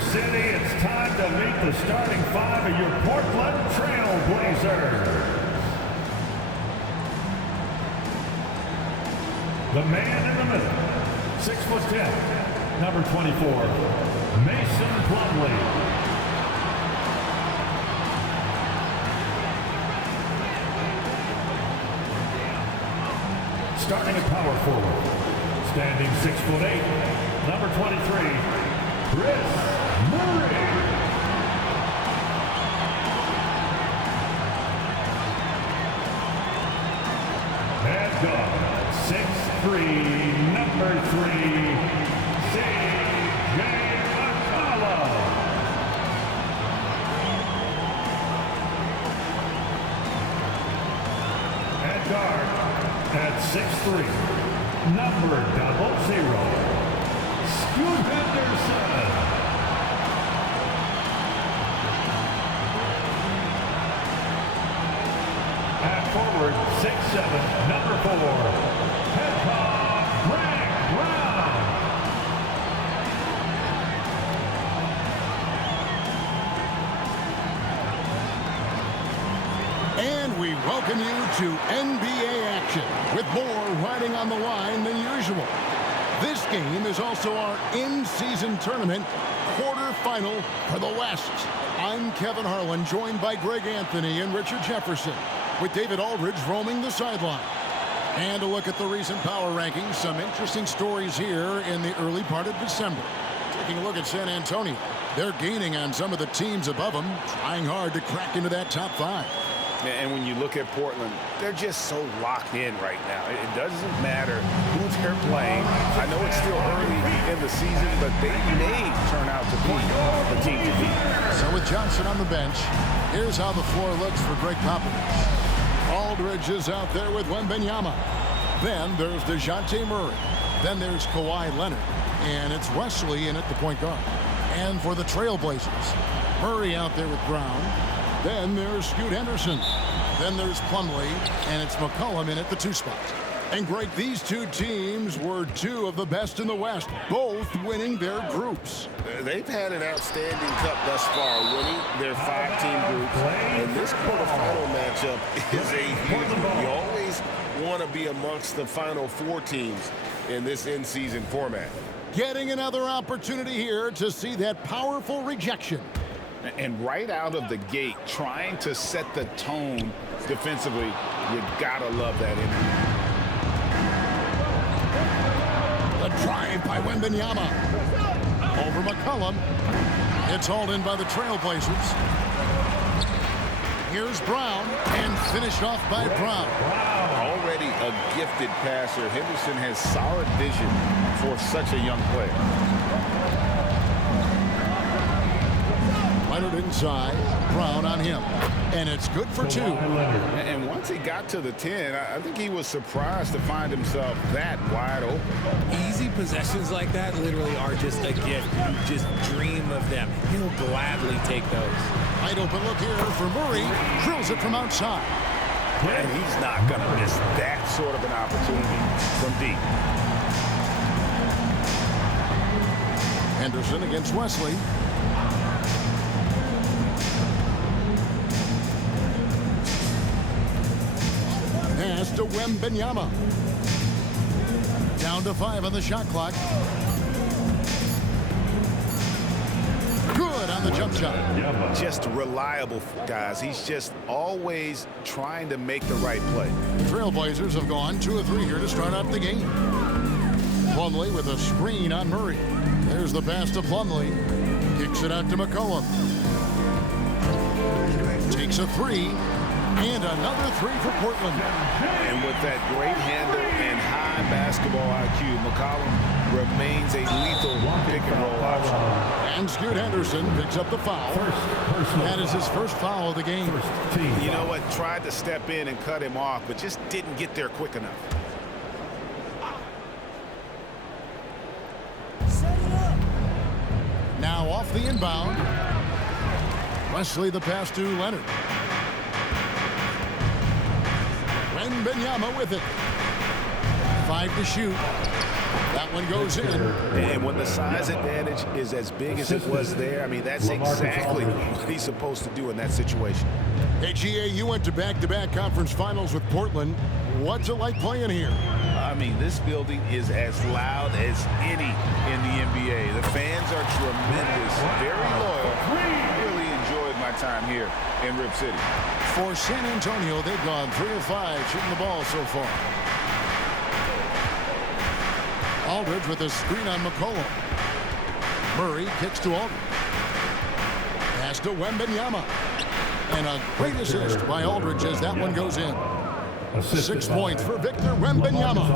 City, it's time to meet the starting five of your Portland Trail Blazers. The man in the middle, 6'10", number 24, Mason Plumlee. Starting at power forward, standing 6'8", number 23, Kris Murray. Head guard, 6'3", number 3, C.J. McCollum. Head guard at 6'3", number 00, Scoot Henderson. At forward, 6'7", number 4, head coach Greg Brown. And we welcome you to NBA action with more riding on the line than usual. This game is also our in-season tournament quarterfinal for the West. I'm Kevin Harlan, joined by Greg Anthony and Richard Jefferson, with David Aldridge roaming the sideline. And a look at the recent power rankings. Some interesting stories here in the early part of December. Taking a look at San Antonio. They're gaining on some of the teams above them, trying hard to crack into that top 5. And when you look at Portland, they're just so locked in right now. It doesn't matter who they're playing. I know it's still early in the season, but they may turn out to be the team to beat. So with Johnson on the bench, here's how the floor looks for Greg Popovich. Aldridge is out there with Wembanyama. Then there's DeJounte Murray. Then there's Kawhi Leonard. And it's Wesley in at the point guard. And for the Trailblazers, Murray out there with Brown. Then there's Scoot Henderson. Then there's Plumlee, and it's McCollum in at the 2 spot. And Greg, these two teams were 2 of the best in the West, both winning their groups. They've had an outstanding cup thus far, winning their 5-team group. And this quarterfinal matchup is a huge one. You always want to be amongst the final 4 teams in this in-season format. Getting another opportunity here to see that powerful rejection. And right out of the gate, trying to set the tone defensively, you gotta love that energy. The drive by Wembanyama. Over McCollum. It's hauled in by the Trailblazers. Here's Brown, and finished off by Brown. Already a gifted passer, Henderson has solid vision for such a young player. Leonard inside, Brown on him, and it's good for 2. And once he got to the 10, I think he was surprised to find himself that wide open. Easy possessions like that literally are just a gift. You just dream of them. He'll gladly take those. Wide open look here for Murray, drills it from outside. And he's not going to miss that sort of an opportunity from deep. Henderson against Wesley. Pass to Wembanyama. Down to 5 on the shot clock. Good on the jump shot. Just reliable, guys. He's just always trying to make the right play. Trailblazers have gone 2 of 3 here to start out the game. Plumlee with a screen on Murray. There's the pass to Plumlee. Kicks it out to McCollum. Takes a 3. And another 3 for Portland. And with that great handle and high basketball IQ, McCollum remains a lethal pick-and-roll option. And Scoot Henderson picks up the foul. That is his first foul of the game. You know what? Tried to step in and cut him off, but just didn't get there quick enough. Now off the inbound. Wesley the pass to Leonard. Wembanyama with it. 5 to shoot. That one goes in. And when the size advantage is as big as it was there, I mean, that's exactly what he's supposed to do in that situation. Hey, GA, you went to back-to-back conference finals with Portland. What's it like playing here? I mean, this building is as loud as any in the NBA. The fans are tremendous, very loyal. Really enjoyed my time here in Rip City. For San Antonio, they've gone 3 of 5 shooting the ball so far. Aldridge with a screen on McCollum. Murray kicks to Aldridge. Pass to Wembanyama. And a great assist by Aldridge as that one goes in. 6 points for Victor Wembanyama.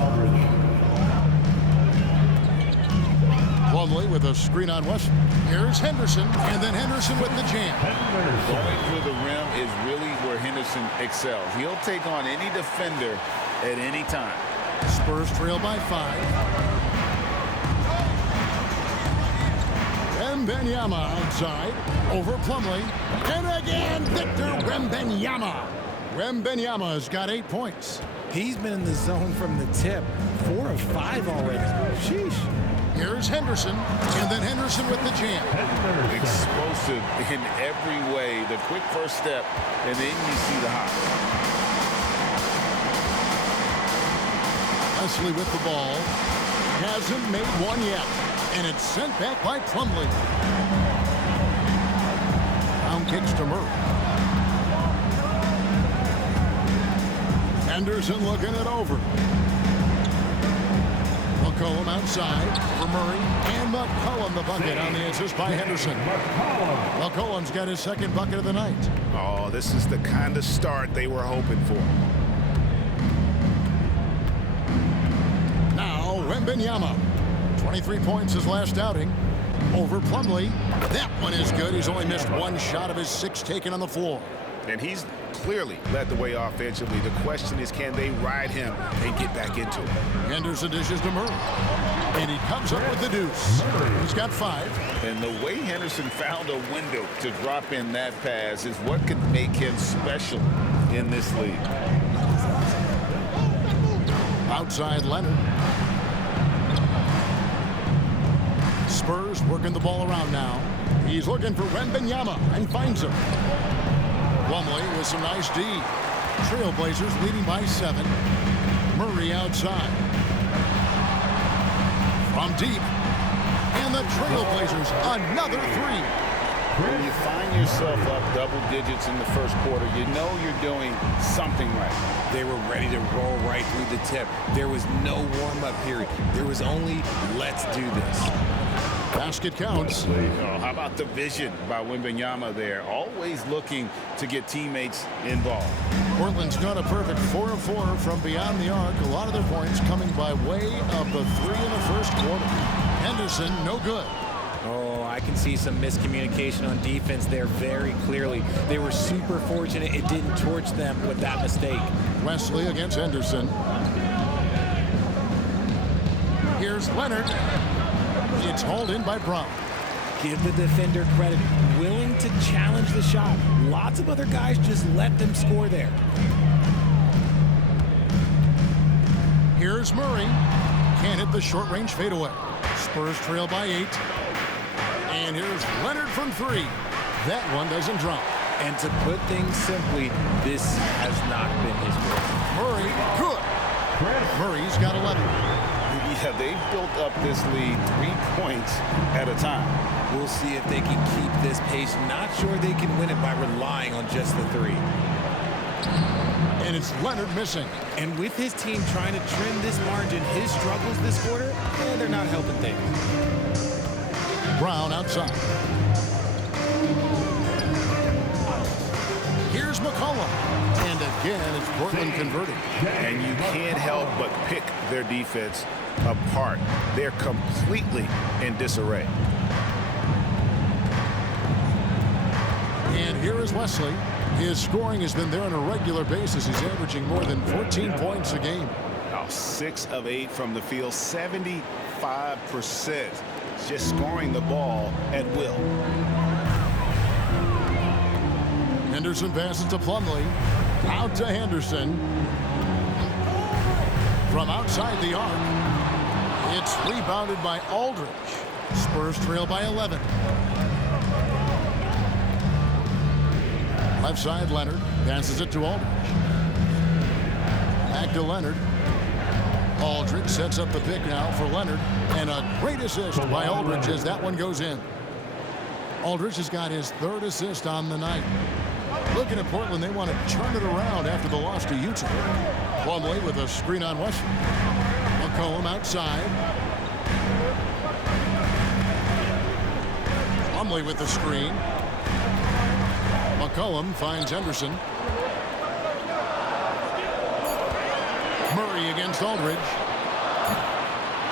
Plumlee with a screen on West. Here's Henderson, and then Henderson with the jam. Going through the rim is really where Henderson excels. He'll take on any defender at any time. Spurs trail by 5. Wembanyama outside, over Plumlee, and again Victor Wembanyama. Wembanyama's got 8 points. He's been in the zone from the tip. 4 of 5 already. Sheesh. Here's Henderson, and then Henderson with the jam. Explosive in every way. The quick first step, and then you see the hop. Wesley with the ball. Hasn't made one yet. And it's sent back by Plumlee. Down kicks to Murray. Henderson looking it over. McCollum outside for Murray. And McCollum the bucket on the assist by Henderson. McCollum's got his second bucket of the night. Oh, this is the kind of start they were hoping for. Now Wembanyama. 23 points his last outing. Over Plumlee. That one is good. He's only missed one shot of his 6 taken on the floor. And he's clearly led the way offensively. The question is, can they ride him and get back into it? Henderson dishes to Murray. And he comes up with the deuce. He's got 5. And the way Henderson found a window to drop in that pass is what could make him special in this league. Outside Leonard. Spurs working the ball around now. He's looking for Wembanyama and finds him. Plumlee with some nice D. Trailblazers leading by 7. Murray outside. From deep. And the Trailblazers another 3. When you find yourself up double digits in the first quarter, you know you're doing something right. They were ready to roll right through the tip. There was no warm-up period. There was only, let's do this. Basket counts. Oh, how about the vision by Wembanyama there? Always looking to get teammates involved. Portland's got a perfect 4 of 4 from beyond the arc. A lot of their points coming by way of the 3 in the first quarter. Henderson, no good. Oh, I can see some miscommunication on defense there very clearly. They were super fortunate it didn't torch them with that mistake. Wesley against Henderson. Here's Leonard. It's hauled in by Brown. Give the defender credit. Willing to challenge the shot. Lots of other guys just let them score there. Here's Murray. Can't hit the short-range fadeaway. Spurs trail by 8. And here's Leonard from 3. That one doesn't drop. And to put things simply, this has not been his work. Murray, good. Murray's got 11. Yeah, they've built up this lead 3 points at a time. We'll see if they can keep this pace. Not sure they can win it by relying on just the 3. And it's Leonard missing. And with his team trying to trim this margin, his struggles this quarter, they're not helping things. Brown outside. Here's McCollum. And again, it's Portland converting. And you can't help but pick their defense apart. They're completely in disarray. And here is Wesley. His scoring has been there on a regular basis. He's averaging more than 14 points a game. Oh, 6 of 8 from the field, 75%. Just scoring the ball at will. Henderson passes to Plumlee. Out to Henderson. From outside the arc. It's rebounded by Aldridge. Spurs trail by 11. Left side, Leonard passes it to Aldridge. Back to Leonard. Aldridge sets up the pick now for Leonard. And a great assist by Aldridge as that one goes in. Aldridge has got his 3rd assist on the night. Looking at Portland, they want to turn it around after the loss to Utah. Plumlee with a screen on Westbrook. McCollum outside. Plumlee with the screen. McCollum finds Henderson. Murray against Aldridge.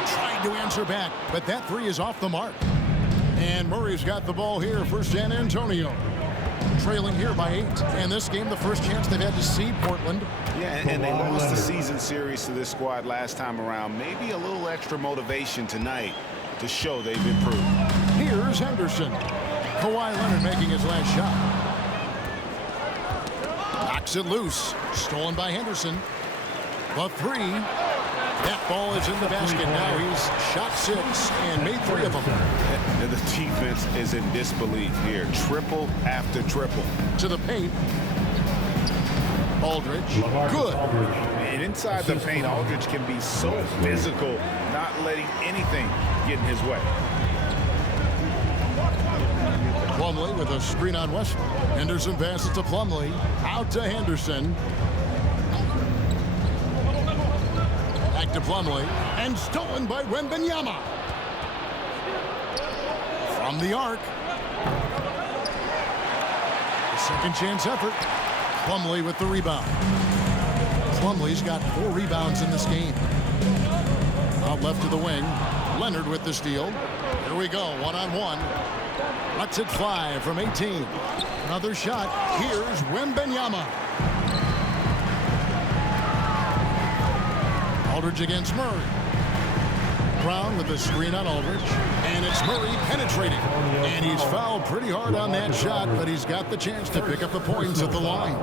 Tried to answer back, but that 3 is off the mark. And Murray's got the ball here for San Antonio. Trailing here by 8. And this game, the first chance they've had to see Portland. Yeah, and they lost the season series to this squad last time around. Maybe a little extra motivation tonight to show they've improved. Here's Henderson. Kawhi Leonard making his last shot. Knocks it loose. Stolen by Henderson. The 3. That ball is in the basket. Now he's shot 6 and made 3 of them. And the defense is in disbelief here. Triple after triple. To the paint. Aldridge. Good. And inside the paint, Aldridge can be so physical, not letting anything get in his way. Plumlee with a screen on Westbrook. Henderson passes to Plumlee. Out to Henderson. Back to Plumlee. And stolen by Wembanyama. From the arc. The second chance effort. Plumlee with the rebound. Plumlee's got 4 rebounds in this game. Out left to the wing. Leonard with the steal. Here we go, 1-on-1. Lets it fly from 18. Another shot. Here's Wembanyama. Aldridge against Murray. Brown with the screen on Aldridge. And it's Murray penetrating. And he's fouled pretty hard on that shot, but he's got the chance to pick up the points at the line.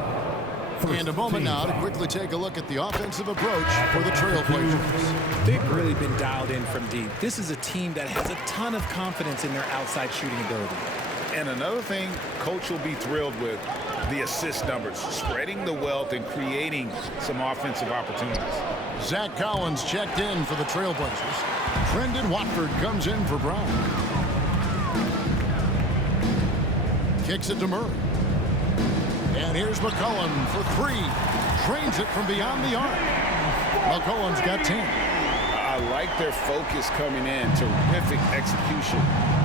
And a moment now to quickly take a look at the offensive approach for the Trailblazers. They've really been dialed in from deep. This is a team that has a ton of confidence in their outside shooting ability. And another thing Coach will be thrilled with, the assist numbers, spreading the wealth and creating some offensive opportunities. Zach Collins checked in for the Trailblazers. Brendan Watford comes in for Brown. Kicks it to Murray. And here's McCollum for 3. Drains it from beyond the arc. McCollum's got 10. I like their focus coming in. Terrific execution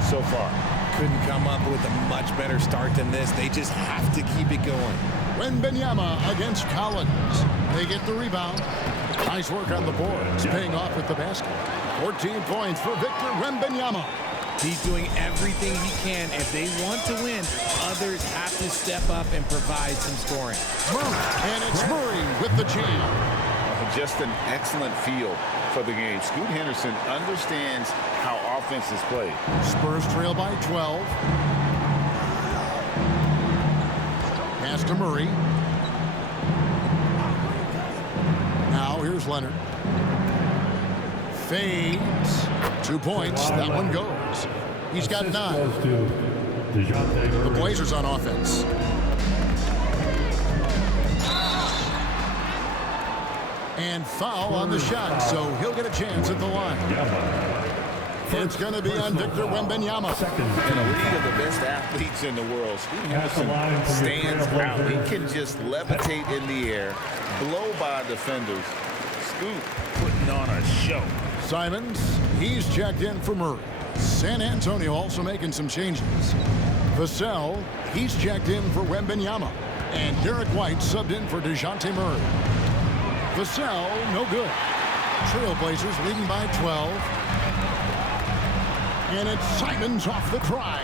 so far. Couldn't come up with a much better start than this. They just have to keep it going. Wembanyama against Collins. They get the rebound. Nice work on the boards, paying off with the basket. 14 points for Victor Wembanyama. He's doing everything he can. If they want to win, others have to step up and provide some scoring. Murray, and it's Murray with the jam. Just an excellent feel for the game. Scoot Henderson understands how offense is played. Spurs trail by 12. Pass to Murray. Now here's Leonard. Fades. 2 points. That one goes. He's got 9. The Blazers on offense. And foul on the shot, so he'll get a chance at the line. It's going to be on Victor Wembanyama. In a league of the best athletes in the world, Scoot Henderson stands out. He can just levitate in the air, blow by defenders. Scoot putting on a show. Simons, he's checked in for Murray. San Antonio also making some changes. Vassell, he's checked in for Wembanyama. And Derek White subbed in for DeJounte Murray. Vassell, no good. Trailblazers leading by 12. And it's Simons off the try.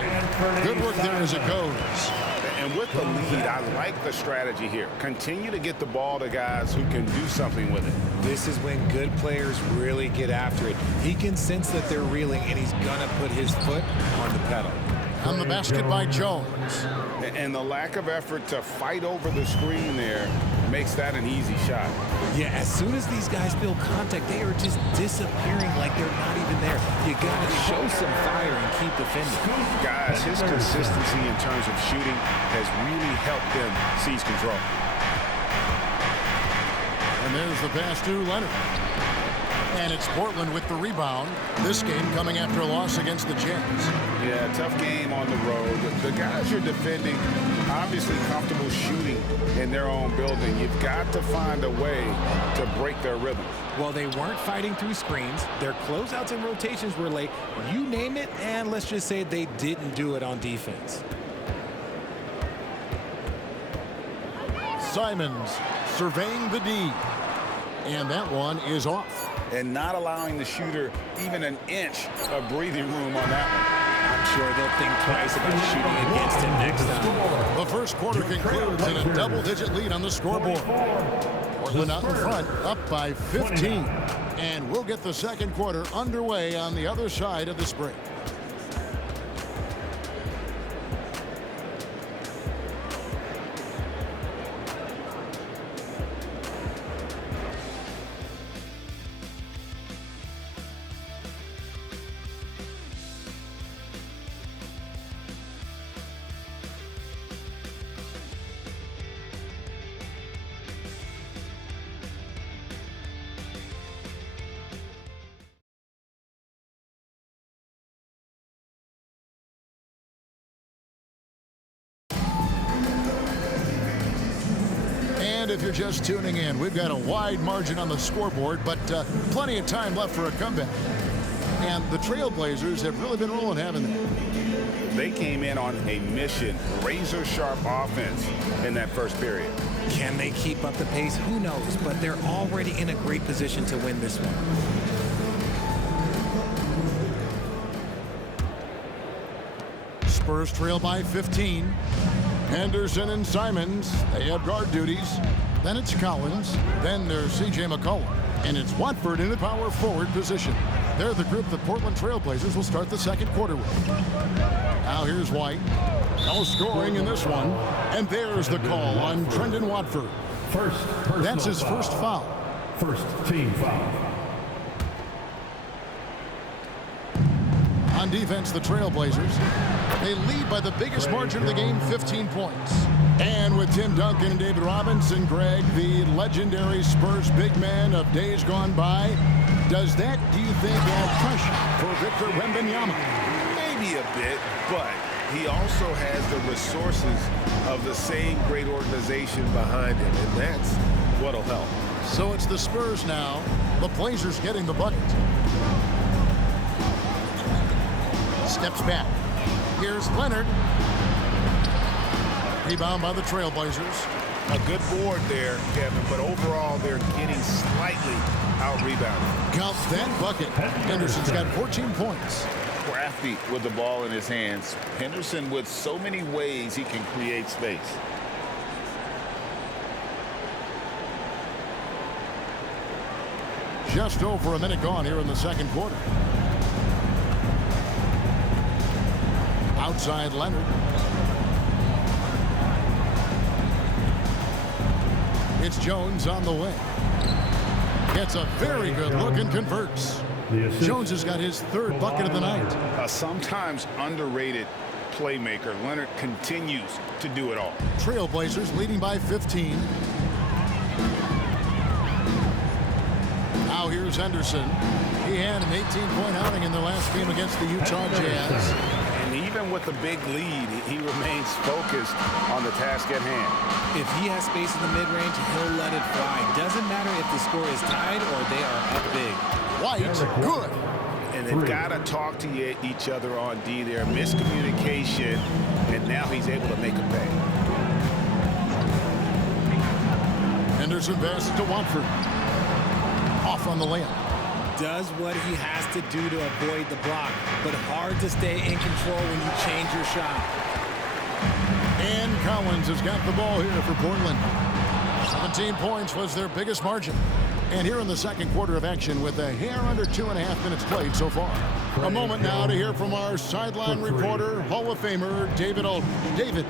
Good work there as it goes. And with the lead, I like the strategy here. Continue to get the ball to guys who can do something with it. This is when good players really get after it. He can sense that they're reeling, and he's going to put his foot on the pedal. On the basket by Jones. And the lack of effort to fight over the screen there makes that an easy shot. Yeah, as soon as these guys feel contact, they are just disappearing like they're not even there. You got to show some fire and keep defending. Guys, his consistency in terms of shooting has really helped them seize control. And there's the pass to Leonard. And it's Portland with the rebound. This game coming after a loss against the Jazz. Yeah, tough game on the road. The guys you're defending, obviously comfortable shooting in their own building. You've got to find a way to break their rhythm. Well, they weren't fighting through screens. Their closeouts and rotations were late. You name it, and let's just say they didn't do it on defense. Simons surveying the D. And that one is off. And not allowing the shooter even an inch of breathing room on that one. I'm sure they'll think twice about shooting against him next time. The first quarter concludes in a double-digit lead on the scoreboard. Portland out in front, up by 15. And we'll get the second quarter underway on the other side of this break. And if you're just tuning in, we've got a wide margin on the scoreboard, but plenty of time left for a comeback. And the Trailblazers have really been rolling, haven't they? They came in on a mission, razor-sharp offense in that first period. Can they keep up the pace? Who knows? But they're already in a great position to win this one. Spurs trail by 15. Henderson and Simons, they have guard duties. Then it's Collins. Then there's C.J. McCollum. And it's Watford in the power forward position. They're the group the Portland Trailblazers will start the second quarter with. Now here's White. No scoring in this one. And there's the call on Trendon Watford. That's his first foul. First team foul. On defense, the Trailblazers, they lead by the biggest margin of the game, 15 points. And with Tim Duncan and David Robinson, Greg, the legendary Spurs big man of days gone by, does that, do you think, add pressure for Victor Wembanyama? Maybe a bit, but he also has the resources of the same great organization behind him, and that's what'll help. So it's the Spurs now, the Blazers getting the bucket. Steps back. Here's Leonard. Rebound by the Trailblazers. A good board there, Kevin, but overall they're getting slightly out-rebounded. Count that bucket. Henderson's got 14 points. Crafty with the ball in his hands. Henderson with so many ways he can create space. Just over a minute gone here in the second quarter. Outside Leonard. It's Jones on the way. Gets a very good look and converts. Jones has got his third bucket of the night. A sometimes underrated playmaker. Leonard continues to do it all. Trailblazers leading by 15. Now here's Henderson. He had an 18-point outing in their last game against the Utah Jazz. And even with the big lead, he remains focused on the task at hand. If he has space in the mid-range, he'll let it fly. Doesn't matter if the score is tied or they are up big. White, good. And they've got to talk to each other on D there. Miscommunication, and now he's able to make a pay. Henderson passes to Watford. Off on the layup. Does what he has to do to avoid the block, but hard to stay in control when you change your shot. And Collins has got the ball here for Portland. 17 points was their biggest margin. And here in the second quarter of action with a hair under 2.5 minutes played so far. A moment now to hear from our sideline reporter, Hall of Famer David Alton. David.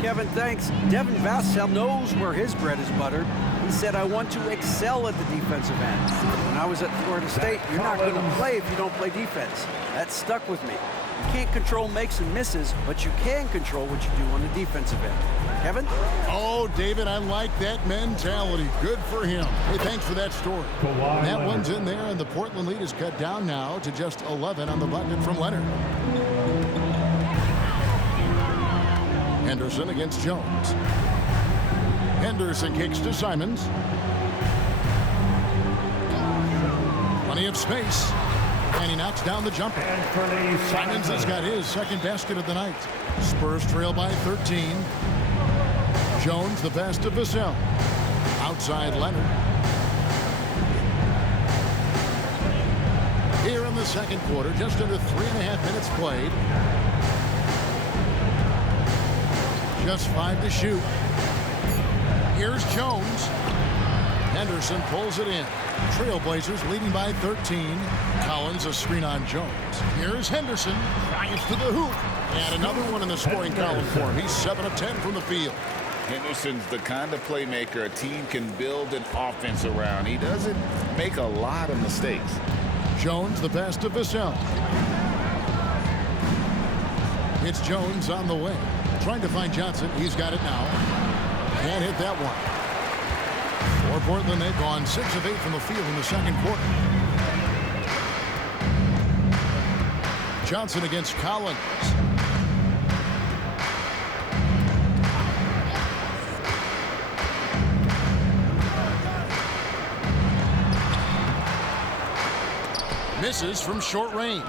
Kevin, thanks. Devin Vassell knows where his bread is buttered. He said, I want to excel at the defensive end. When I was at Florida State, you're not going to play if you don't play defense. That stuck with me. You can't control makes and misses, but you can control what you do on the defensive end. Kevin? Oh, David, I like that mentality. Good for him. Hey, thanks for that story. That one's in there, and the Portland lead is cut down now to just 11 on the bucket from Leonard. Henderson against Jones. Henderson kicks to Simons. Plenty of space. And he knocks down the jumper. Simons has got his second basket of the night. Spurs trail by 13. Jones the pass to Vassell. Outside Leonard. Here in the second quarter, just under 3.5 minutes played. Just 5 to shoot. Here's Jones. Henderson pulls it in. Trailblazers leading by 13. Collins a screen on Jones. Here's Henderson. Drives to the hoop. And another one in the scoring column for him. He's 7 of 10 from the field. Henderson's the kind of playmaker a team can build an offense around. He doesn't make a lot of mistakes. Jones the pass to Vassell. It's Jones on the way. Trying to find Johnson. He's got it now. Can't hit that one. For Portland, they've gone 6 of 8 from the field in the second quarter. Johnson against Collins. Misses from short range.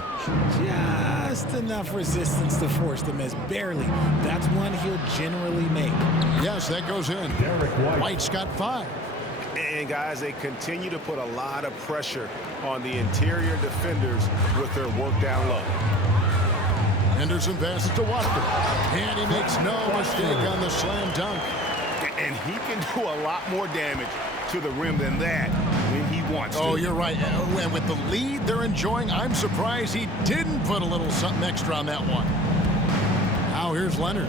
Just enough resistance to force the miss. Barely. That's one he'll generally make. Yes, that goes in. White's got 5. And guys, they continue to put a lot of pressure on the interior defenders with their work down low. Henderson passes to Watford. And he makes no mistake on the slam dunk. And he can do a lot more damage to the rim than that when he wants to. Oh, you're right. And with the lead they're enjoying, I'm surprised he didn't put a little something extra on that one. Now here's Leonard.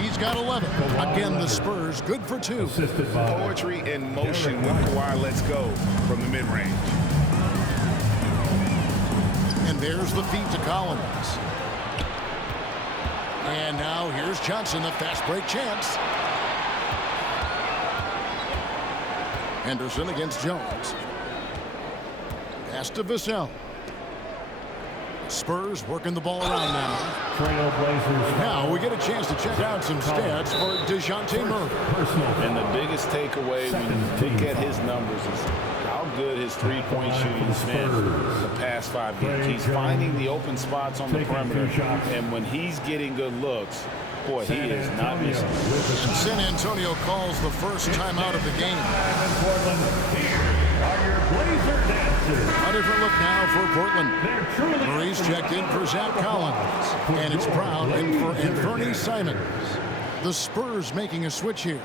He's got 11. Again, the Spurs good for 2. Poetry in motion when Kawhi lets go from the mid-range. And there's the feed to Collins. And now here's Johnson, a fast break chance. Henderson against Jones. Pass to Vassell. Spurs working the ball around now. Trailblazers. Now we get a chance to check out some stats for DeJounte Murray. And the biggest takeaway when you look at his numbers is how good his three-point shooting has been the past 5 games. He's finding the open spots on the perimeter, and when he's getting good looks, boy, he is not missing. San Antonio calls the first timeout of the game. A different look now for Portland. Murray's checked in for Zach Collins. And it's Brown in for Anthony Simons. The Spurs making a switch here.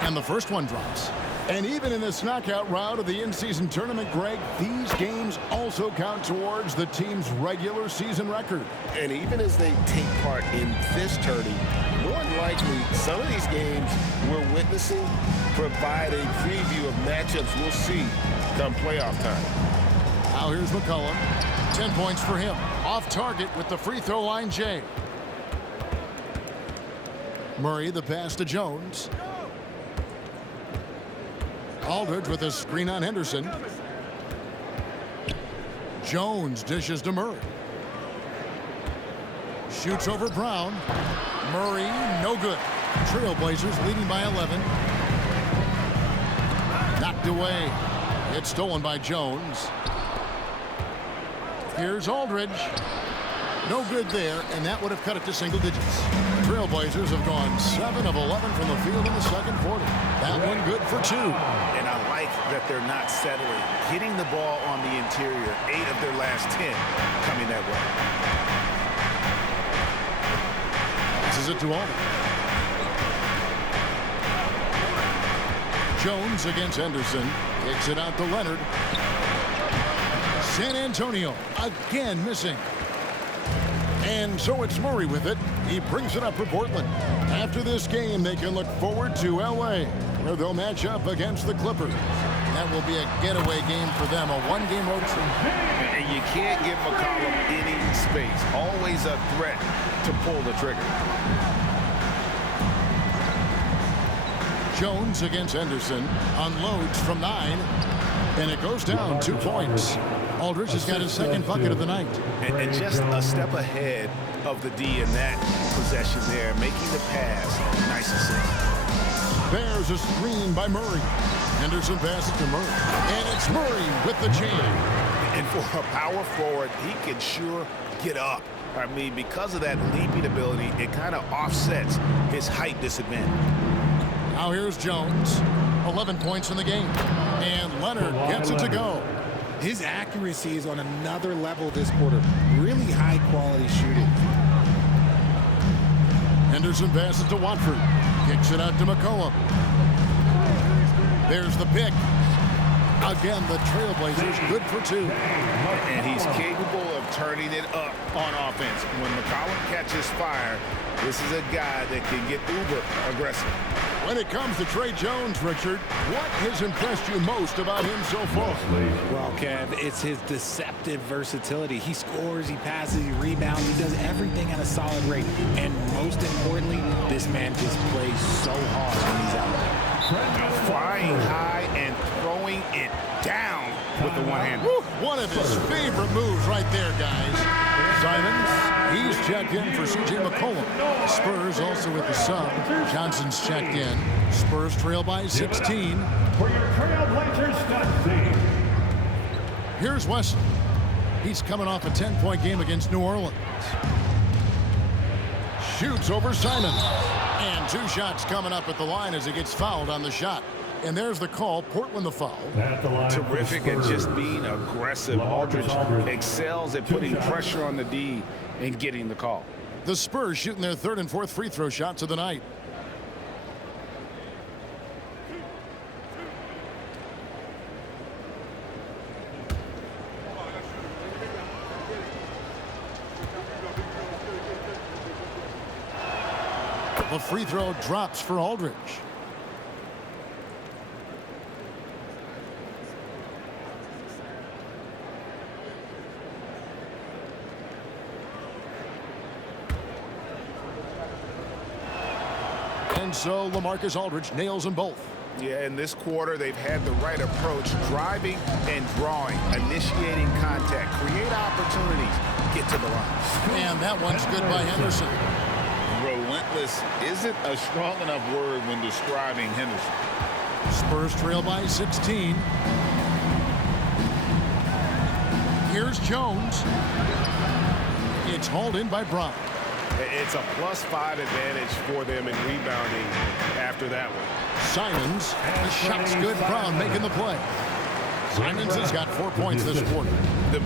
And the first one drops. And even in this knockout round of the in-season tournament, Greg, these games also count towards the team's regular season record. And even as they take part in this tourney, more than likely, some of these games we're witnessing provide a preview of matchups we'll see come playoff time. Now here's McCollum. 10 points for him. Off target with the free throw line, Jay. Murray the pass to Jones. Aldridge with a screen on Henderson. Jones dishes to Murray. Shoots over Brown. Murray, no good. Trailblazers leading by 11. Knocked away. It's stolen by Jones. Here's Aldridge. No good there, and that would have cut it to single digits. Trailblazers have gone 7 of 11 from the field in the second quarter. That one good for 2. And I like that they're not settling. Getting the ball on the interior, 8 of their last 10 coming that way. This is it to Aldridge. Jones against Henderson. Kicks it out to Leonard. San Antonio again missing. And so it's Murray with it. He brings it up for Portland. After this game, they can look forward to L.A., where they'll match up against the Clippers. That will be a getaway game for them, a one-game road trip. And you can't give McCollum any space. Always a threat to pull the trigger. Jones against Henderson. Unloads from 9. And it goes down 2 points. Aldridge has got his second bucket of the night. And just a step ahead of the D in that possession there, making the pass. Nice assist. There's a screen by Murray. Henderson passes to Murray. And it's Murray with the jam. And for a power forward, he can sure get up. I mean, because of that leaping ability, it kind of offsets his height disadvantage. Now here's Jones. 11 points in the game. And Leonard gets it to go. His accuracy is on another level this quarter. Really high-quality shooting. Henderson passes to Watford. Kicks it out to McCollum. There's the pick. Again, the Trailblazers good for 2. And he's capable of turning it up on offense. When McCollum catches fire, this is a guy that can get uber aggressive. When it comes to Trey Jones, Richard, what has impressed you most about him so far? Well, Kev, it's his deceptive versatility. He scores, he passes, he rebounds, he does everything at a solid rate. And most importantly, this man just plays so hard when he's out there. Flying high and throwing it down with the one-hand. One of his favorite moves right there, guys. Simons, he's checked in for C.J. McCollum. Spurs also with the sub. Johnson's checked in. Spurs trail by 16. For your Trailblazers stud team. Here's Wesley. He's coming off a 10-point game against New Orleans. Shoots over Simon. And 2 shots coming up at the line as he gets fouled on the shot. And there's the call. Portland the foul. Terrific at just being aggressive. Aldridge excels at putting pressure on the D and getting the call. The Spurs shooting their 3rd and 4th free throw shots of the night. The free throw drops for Aldridge. And so LaMarcus Aldridge nails them both. Yeah, in this quarter, they've had the right approach, driving and drawing, initiating contact, create opportunities, get to the line. And that one's good by Henderson. Relentless isn't a strong enough word when describing Henderson. Spurs trail by 16. Here's Jones. It's hauled in by Brown. It's a +5 advantage for them in rebounding after that one. Simons, the shot's good. Brown making the play. Simons has got 4 points this quarter.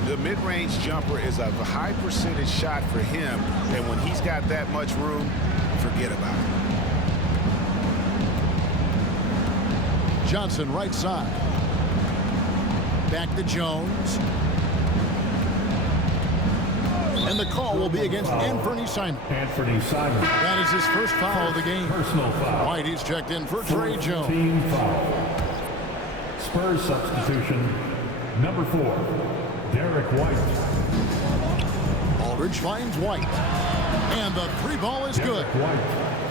The mid-range jumper is a high percentage shot for him, and when he's got that much room, forget about it. Johnson right side. Back to Jones. And the call will be against Anthony Simon. Anthony Simon. That is his first foul of the game. Personal foul. White is checked in for Trey Jones. Team foul. Spurs substitution, number 4, Derek White. Aldridge finds White. And the 3 ball is good.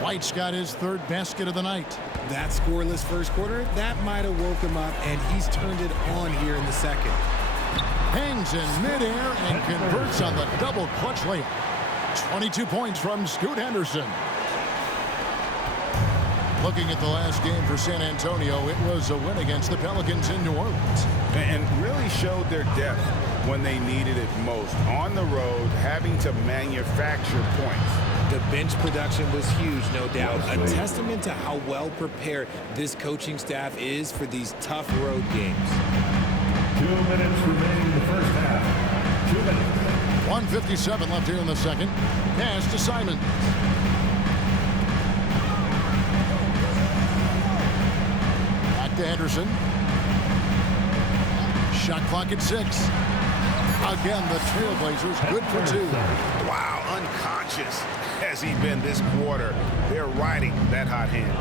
White's got his 3rd basket of the night. That scoreless first quarter, that might have woke him up, and he's turned it on here in the second. Hangs in midair and converts on the double clutch layup. 22 points from Scoot Henderson. Looking at the last game for San Antonio, it was a win against the Pelicans in New Orleans. And really showed their depth. when they needed it most. On the road, having to manufacture points. The bench production was huge, no doubt. A testament to how well prepared this coaching staff is for these tough road games. 2 minutes remaining in the first half. 2 minutes. 1:57 left here in the second. Pass to Simon. Back to Henderson. Shot clock at 6. Again, the Trailblazers good for 2. Wow, unconscious has he been this quarter. They're riding that hot hand.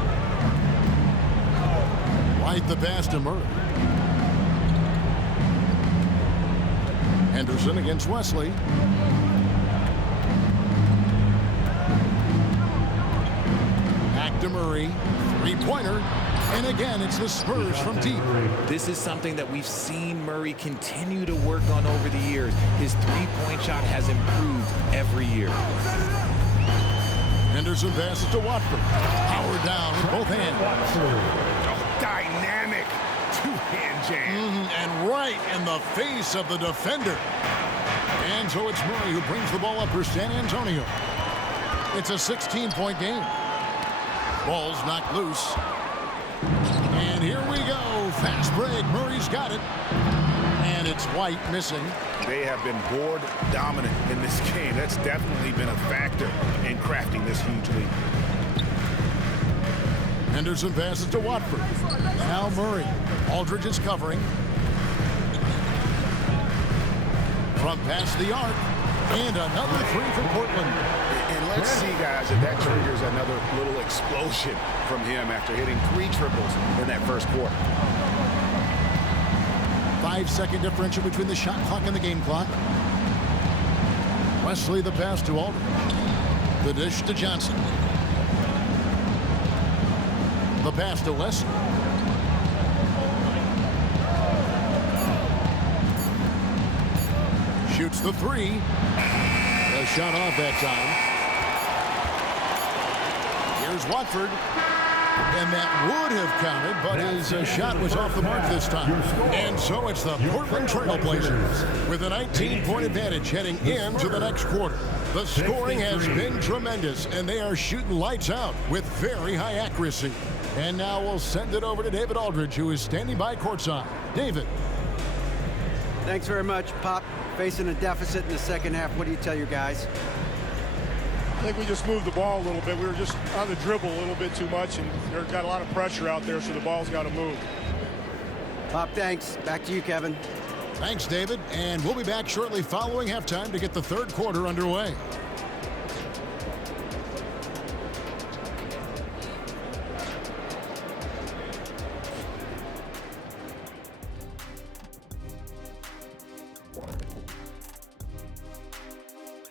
Right the pass to Murray. Henderson against Wesley. Back to Murray. Three-pointer. And again, it's the Spurs from deep. This is something that we've seen Murray continue to work on over the years. His three-point shot has improved every year. Henderson passes to Watford. Howard down with both hands. Oh, dynamic two-hand jam. And right in the face of the defender. And so it's Murray who brings the ball up for San Antonio. It's a 16-point game. Ball's knocked loose. And here we go. Fast break. Murray's got it. And it's White missing. They have been board dominant in this game. That's definitely been a factor in crafting this huge lead. Henderson passes to Watford. Now Murray. Aldridge is covering. From past the arc. And another three from Portland. And let's see, guys, if that triggers another little explosion from him after hitting 3 triples in that first quarter. 5-second differential between the shot clock and the game clock. Wesley the pass to Aldridge. The dish to Johnson. The pass to Wesley. Shoots the three. A shot off that time. Here's Watford. And that would have counted, but his shot was off the mark this time. And so it's the Portland Trailblazers with a 19-point advantage heading into the next quarter. The scoring has been tremendous, and they are shooting lights out with very high accuracy. And now we'll send it over to David Aldridge, who is standing by courtside. David. Thanks very much, Pop. Facing a deficit in the second half, what do you tell your guys? I think we just moved the ball a little bit. We were just on the dribble a little bit too much, and there's got a lot of pressure out there, so the ball's got to move. Pop, thanks. Back to you, Kevin. Thanks, David. And we'll be back shortly following halftime to get the third quarter underway.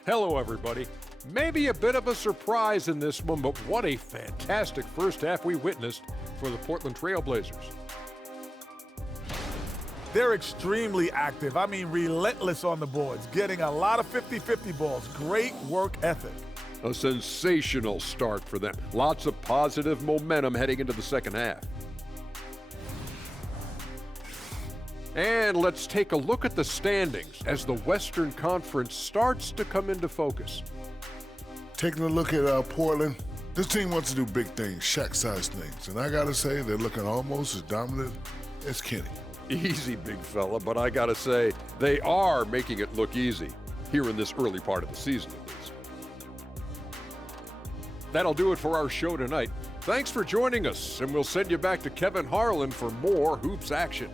Hello, everybody. Maybe a bit of a surprise in this one, but what a fantastic first half we witnessed for the Portland Trailblazers. They're extremely active. I mean, relentless on the boards, getting a lot of 50-50 balls. Great work ethic. A sensational start for them. Lots of positive momentum heading into the second half. And let's take a look at the standings as the Western Conference starts to come into focus. Taking a look at Portland, this team wants to do big things, Shaq-sized things. And I got to say, they're looking almost as dominant as Kenny. Easy, big fella, but I got to say, they are making it look easy here in this early part of the season, at least. That'll do it for our show tonight. Thanks for joining us, and we'll send you back to Kevin Harlan for more hoops action.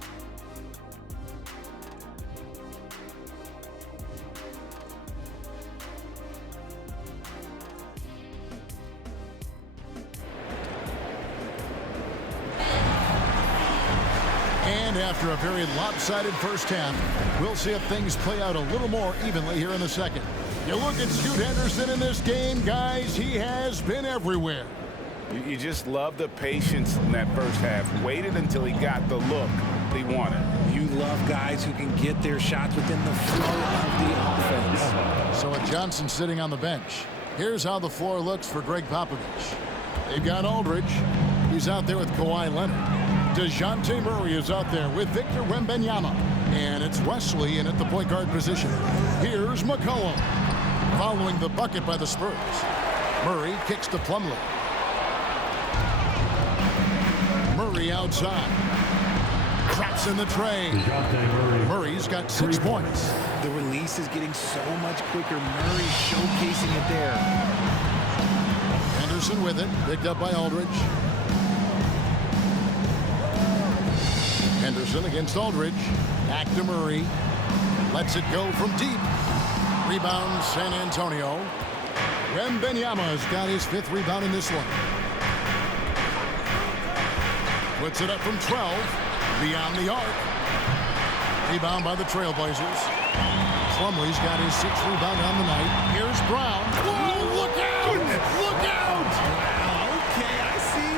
And after a very lopsided first half, we'll see if things play out a little more evenly here in the second. You look at Scoot Henderson in this game, guys, he has been everywhere. You just love the patience in that first half. Waited until he got the look he wanted. You love guys who can get their shots within the flow of the offense. So with Johnson sitting on the bench, here's how the floor looks for Greg Popovich. They've got Aldridge. He's out there with Kawhi Leonard. DeJounte Murray is out there with Victor Wembanyama. And it's Wesley in at the point guard position. Here's McCollum. Following the bucket by the Spurs. Murray kicks to Plumlee. Murray outside. Traps in the tray. Murray's got 6 points. The release is getting so much quicker. Murray showcasing it there. Henderson with it. Picked up by Aldridge. Henderson against Aldridge. Back to Murray. Lets it go from deep. Rebound San Antonio. Wembanyama's got his 5th rebound in this one. Puts it up from 12. Beyond the arc. Rebound by the Trailblazers. Plumlee's got his 6th rebound on the night. Here's Brown. Whoa, look out! Look out! Okay, I see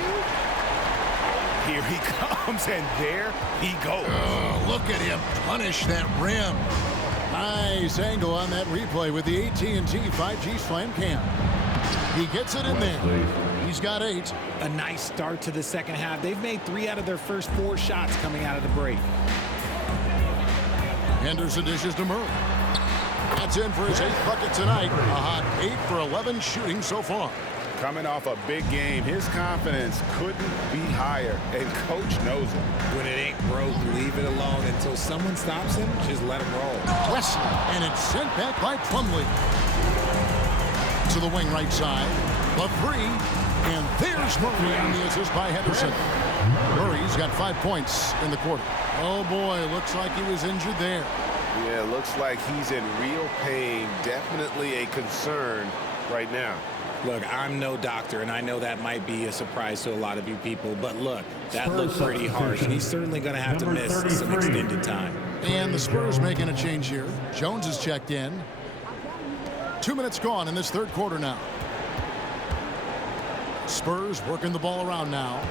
you. Here he comes, and there he goes. Look at him punish that rim. Nice angle on that replay with the AT&T 5G Slam Cam. He gets it in there. He's got 8. A nice start to the second half. They've made 3 out of their first 4 shots coming out of the break. Henderson dishes to Murray. That's in for his 8th bucket tonight. A hot 8 for 11 shooting so far. Coming off a big game, his confidence couldn't be higher, and Coach knows it. When it ain't broke, leave it alone until someone stops him. Just let him roll. Wesley, and it's sent back by Plumlee. To the wing right side. The 3. And there's Murray on the assist by Henderson. Murray's got 5 points in the quarter. Oh boy, looks like he was injured there. Yeah, looks like he's in real pain. Definitely a concern right now. Look, I'm no doctor, and I know that might be a surprise to a lot of you people, but look, that looked pretty harsh, and he's certainly going to have to miss some extended time. And the Spurs making a change here. Jones is checked in. 2 minutes gone in this 3rd quarter now. Spurs working the ball around now.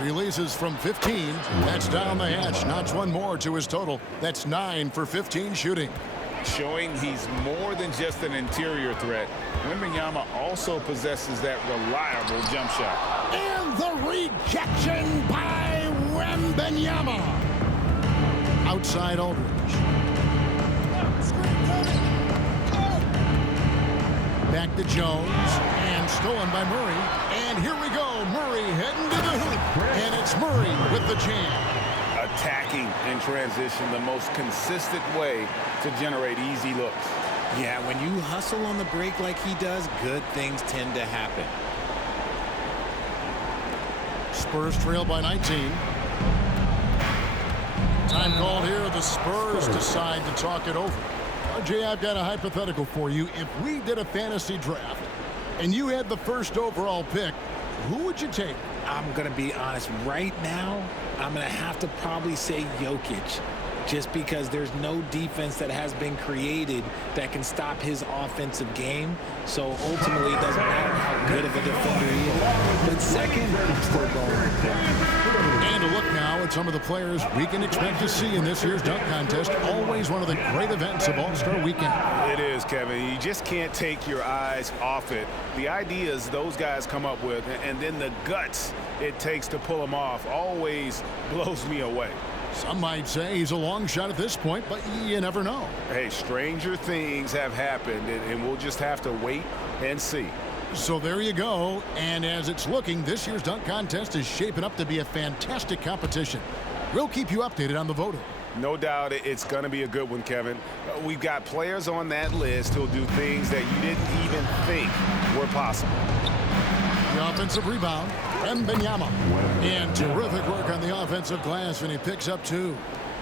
Releases from 15. That's down the hatch. Notch one more to his total. That's 9 for 15 shooting. Showing he's more than just an interior threat. Wembanyama also possesses that reliable jump shot. And the rejection by Wembanyama. Outside Aldridge. Back to Jones, and stolen by Murray. And here we go, Murray heading to the hoop. And it's Murray with the jam. Attacking in transition, the most consistent way to generate easy looks. Yeah, when you hustle on the break like he does, good things tend to happen. Spurs trail by 19. Time called here. The Spurs decide to talk it over. RJ, I've got a hypothetical for you. If we did a fantasy draft and you had the 1st overall pick, who would you take? I'm going to be honest. Right now, I'm going to have to probably say Jokic, just because there's no defense that has been created that can stop his offensive game. So ultimately, it doesn't matter how good of a defender he is. But second, I'm still going with him. And a look now at some of the players we can expect to see in this year's dunk contest. Always one of the great events of All-Star Weekend. It is, Kevin. You just can't take your eyes off it. The ideas those guys come up with, and then the guts it takes to pull them off, always blows me away. Some might say he's a long shot at this point, but you never know. Hey, stranger things have happened, and we'll just have to wait and see. So there you go. And as it's looking, this year's dunk contest is shaping up to be a fantastic competition. We'll keep you updated on the voting. No doubt it's going to be a good one, Kevin. We've got players on that list who'll do things that you didn't even think were possible. The offensive rebound, Wembanyama. And terrific work on the offensive glass, and he picks up 2.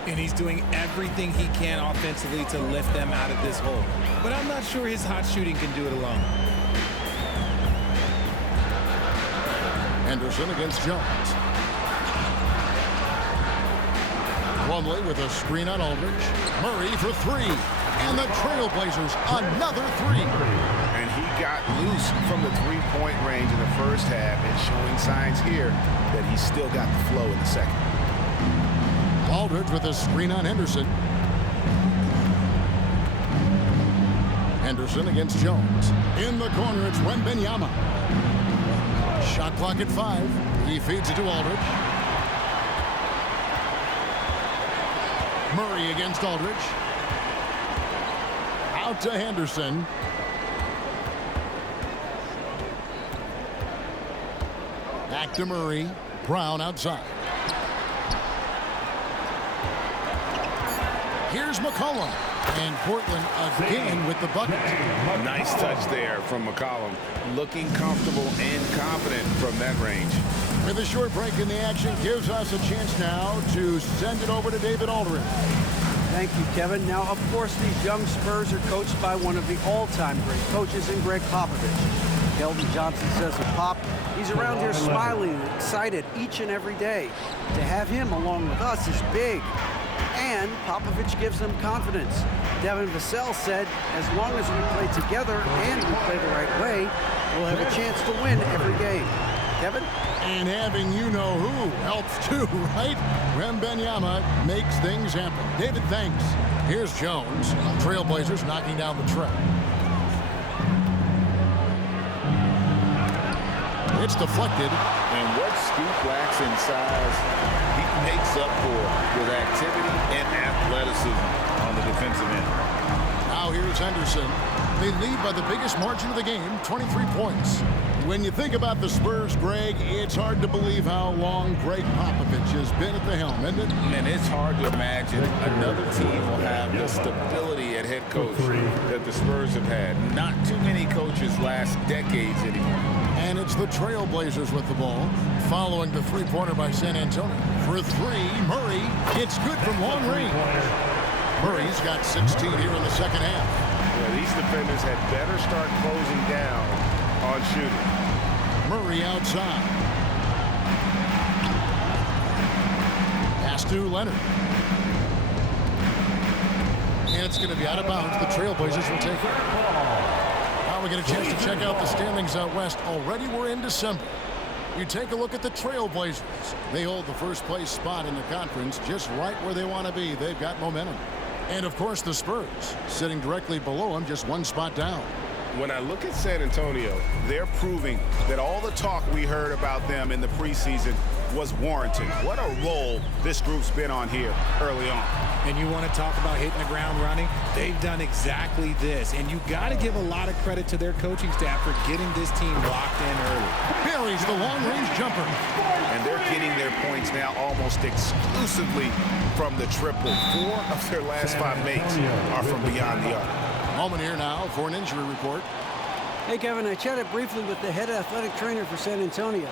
And he's doing everything he can offensively to lift them out of this hole. But I'm not sure his hot shooting can do it alone. Henderson against Jones. Plumlee with a screen on Aldridge. Murray for 3. And the Trailblazers another 3. And he got loose from the three-point range in the first half and showing signs here that he's still got the flow in the second. Aldridge with a screen on Henderson. Henderson against Jones. In the corner, it's Wembanyama. Shot clock at 5. He feeds it to Aldridge. Murray against Aldridge. Out to Henderson. Back to Murray. Brown outside. Here's McCollum. And Portland again with the bucket. Nice touch there from McCollum. Looking comfortable and confident from that range. With a short break in the action, gives us a chance now to send it over to David Aldridge. Thank you, Kevin. Now, of course, these young Spurs are coached by one of the all-time great coaches in Greg Popovich. Keldon Johnson says of Pop, he's around here smiling and excited each and every day. To have him along with us is big. And Popovich gives them confidence. Devin Vassell said, as long as we play together and we play the right way, we'll have a chance to win every game. Kevin? And having you-know-who helps too, right? Wembanyama makes things happen. David, thanks. Here's Jones. Trailblazers knocking down the trap. It's deflected. And what Scoop lacks in size, he makes up for with activity and athleticism on the defensive end. Now here's Henderson. They lead by the biggest margin of the game, 23 points. When you think about the Spurs, Greg, it's hard to believe how long Greg Popovich has been at the helm, isn't it? And it's hard to imagine another team will have the stability at head coach that the Spurs have had. Not too many coaches last decades anymore. And it's the Trailblazers with the ball, following the three-pointer by San Antonio. For three, Murray. It's good from long range. Murray's got 16 here in the second half. Yeah, these defenders had better start closing down on shooting. Murray outside. Pass to Leonard. And it's going to be out of bounds. The Trailblazers will take it. Now we get a chance to check out the standings out west. Already we're in December. You take a look at the Trailblazers. They hold the first place spot in the conference just right where they want to be. They've got momentum. And of course the Spurs sitting directly below them, just one spot down. When I look at San Antonio, they're proving that all the talk we heard about them in the preseason was warranted. What a role this group's been on here early on. And you want to talk about hitting the ground running? They've done exactly this. And you got to give a lot of credit to their coaching staff for getting this team locked in early. Buries the long-range jumper. And they're getting their points now almost exclusively from the triple. 4 of their last 5 makes are from beyond the arc. Moment here now for an injury report. Hey, Kevin, I chatted briefly with the head athletic trainer for San Antonio.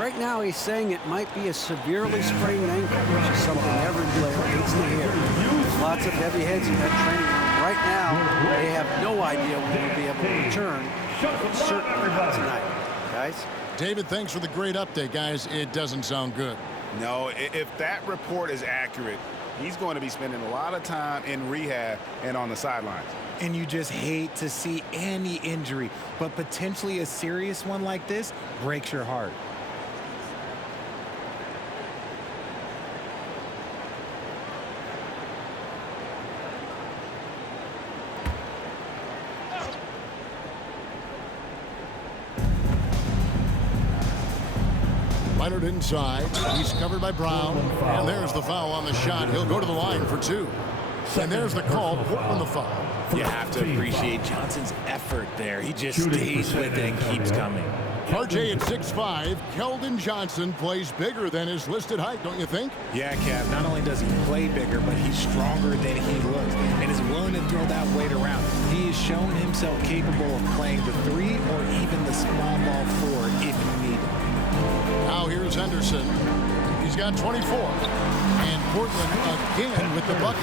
Right now, he's saying it might be a severely sprained ankle, which is something every player hates to hear. There's lots of heavy heads in that training room. Right now, they have no idea when we'll be able to return, but certainly not tonight. Guys? David, thanks for the great update, guys. It doesn't sound good. No, if that report is accurate, he's going to be spending a lot of time in rehab and on the sidelines. And you just hate to see any injury, but potentially a serious one like this breaks your heart. Leonard inside. He's covered by Brown. And there's the foul on the shot. He'll go to the line for 2. And there's the call. Portland the foul. You have to appreciate Johnson's effort there. He just stays with it and keeps coming. RJ at 6'5", Keldon Johnson plays bigger than his listed height, don't you think? Yeah, Kev. Not only does he play bigger, but he's stronger than he looks and is willing to throw that weight around. He has shown himself capable of playing the 3 or even the small ball 4 if you need it. Now here's Henderson. He's got 24. And Portland again with the bucket.